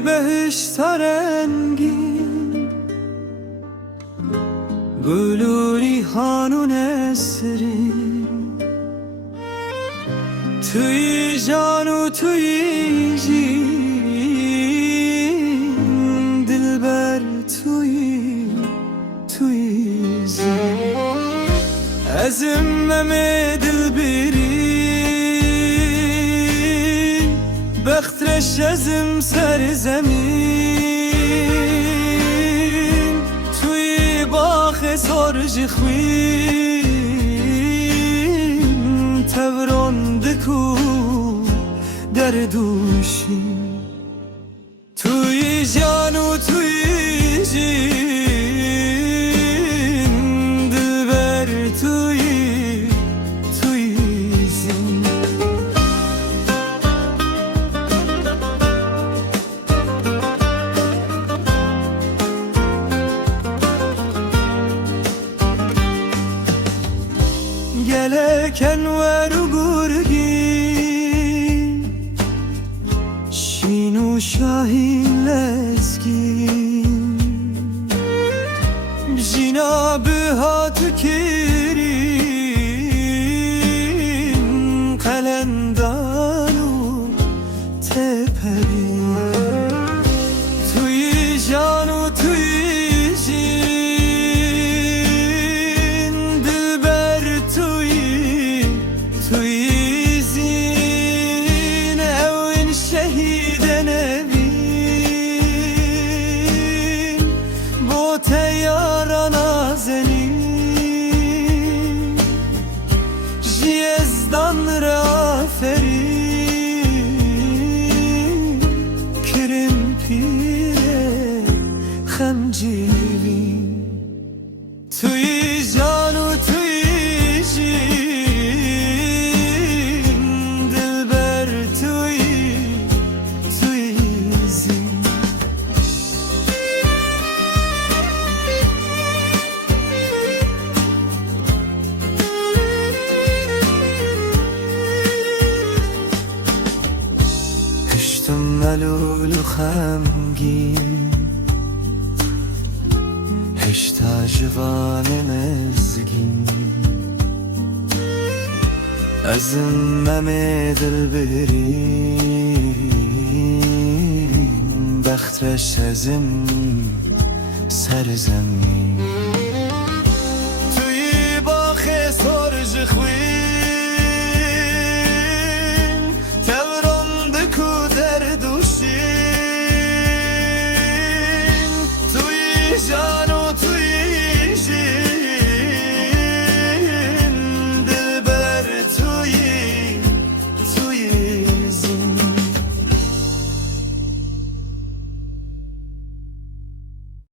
بهشت رنگین گلوری هانو نسرین توی جان و توی جین دلبر توی زین ازمم دل برین بخترش ازم سر زمین توی باخ سرج خوین توران دکو در دوشین توی جان و توی جین دلبر توی زین geleken ver gurgin şinu şahin lezgin jinabı hat kirin kalendanu teperin tuyi janu tuyi jin dilber tuyi zin evin şehide nevin bu teyara nazenin jiyezdan raferin kirim pire خمجیرین توی جان و توی جین دلبر توی زین هشتم ملول و خمگین هشتا جوان مزگین ازمم دل برین بخترش ازم سر زمین توی باخ سرج خوی